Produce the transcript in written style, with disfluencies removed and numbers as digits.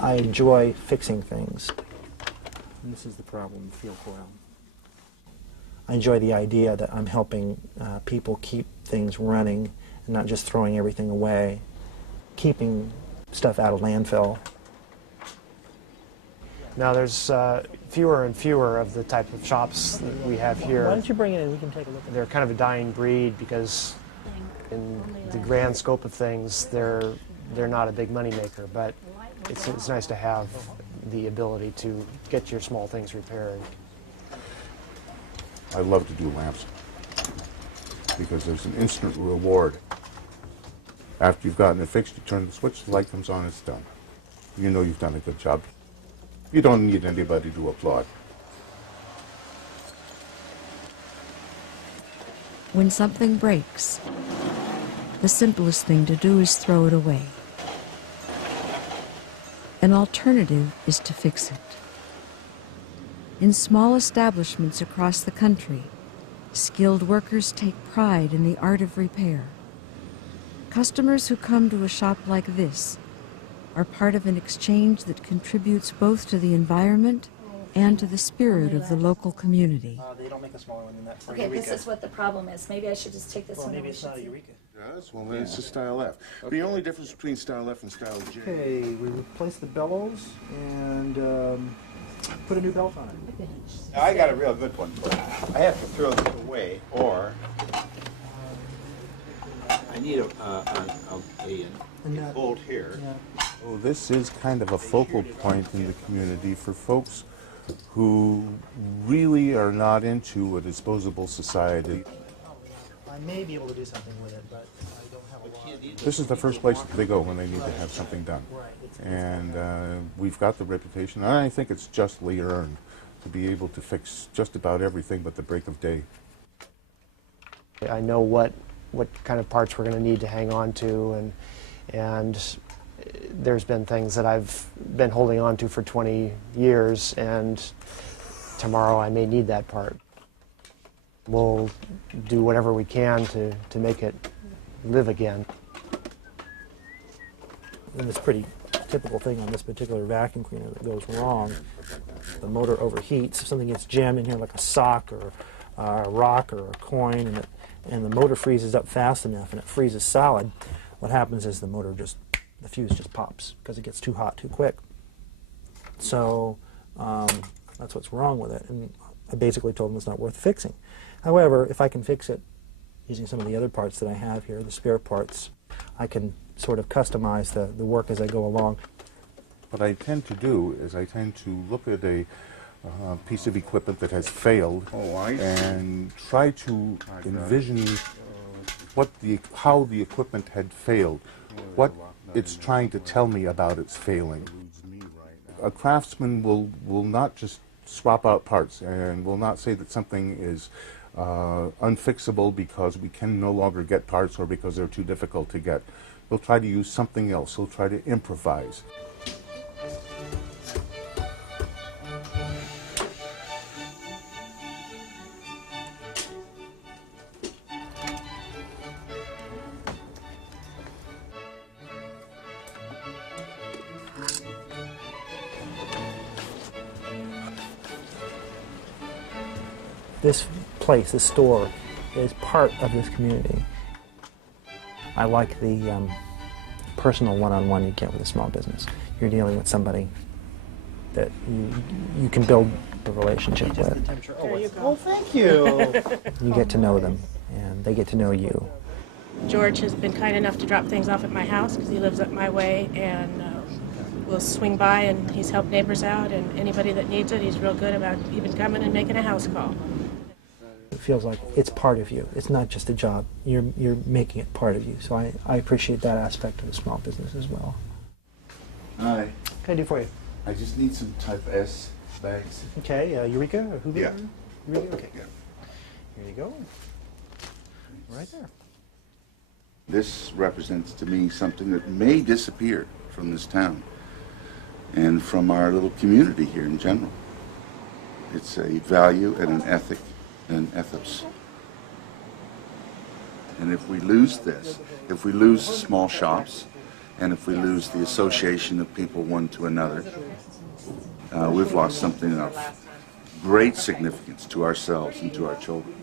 I enjoy fixing things. And this is the problem with field coil. I enjoy the idea that I'm helping people keep things running and not just throwing everything away, keeping stuff out of landfill. Now there's fewer and fewer of the type of shops that we have here. Why don't you bring it in? We can take a look at it. They're kind of a dying breed because in the grand scope of things, they're not a big money maker, but it's nice to have the ability to get your small things repaired. I love to do lamps because there's an instant reward. After you've gotten it fixed, you turn the switch, the light comes on, it's done. You know you've done a good job. You don't need anybody to applaud. When something breaks, the simplest thing to do is throw it away. An alternative is to fix it. In small establishments across the country, skilled workers take pride in the art of repair. Customers who come to a shop like this are part of an exchange that contributes both to the environment and to the spirit of the local community. They don't make a smaller one than that for Okay, Eureka. this is what the problem is. Maybe I should just take this Well, one. maybe and it's we not a should see. Eureka. Yes, well then it's a Style F. The only difference between Style F and Style J. Okay, we replace the bellows and put a new belt on it. Now, I got a real good one for you. I have to throw this away, or I need a bolt here. Oh, this is kind of a focal point in the community for folks who really are not into a disposable society. I may be able to do something with it, but I don't have a lot. This is the first place that they go when they need to have something done. Right. It's And we've got the reputation, and I think it's justly earned to be able to fix just about everything but the break of day. I know what kind of parts we're going to need to hang on to, and there's been things that I've been holding on to for 20 years, and tomorrow I may need that part. We'll do whatever we can to make it live again. And this pretty typical thing on this particular vacuum cleaner that goes wrong. The motor overheats. If something gets jammed in here like a sock or a rock or a coin, and the motor freezes up fast enough and it freezes solid, what happens is the fuse just pops because it gets too hot too quick. So that's what's wrong with it. And I basically told them it's not worth fixing. However, if I can fix it using some of the other parts that I have here, the spare parts, I can sort of customize the work as I go along. What I tend to do is I tend to look at a piece of equipment that has failed and try to envision how the equipment had failed, what it's trying to tell me about its failing. A craftsman will not just swap out parts and will not say that something is unfixable because we can no longer get parts or because they're too difficult to get. He'll try to use something else. He'll try to improvise. This place, this store, is part of this community. I like the personal one-on-one you get with a small business. You're dealing with somebody that you can build a relationship with. There you go. Oh, thank you. You get to know them, and they get to know you. George has been kind enough to drop things off at my house because he lives up my way, and we'll swing by, and he's helped neighbors out, and anybody that needs it, he's real good about even coming and making a house call. It feels like it's part of you. It's not just a job. You're making it part of you. So I appreciate that aspect of a small business as well. Hi. What can I do for you? I just need some type S bags. Okay, Eureka or who? Yeah. Eureka, okay. Yeah. Here you go. Right there. This represents to me something that may disappear from this town and from our little community here in general. It's a value and an ethic and an ethos. And if we lose this, if we lose small shops And if we lose the association of people one to another, we've lost something of great significance to ourselves and to our children.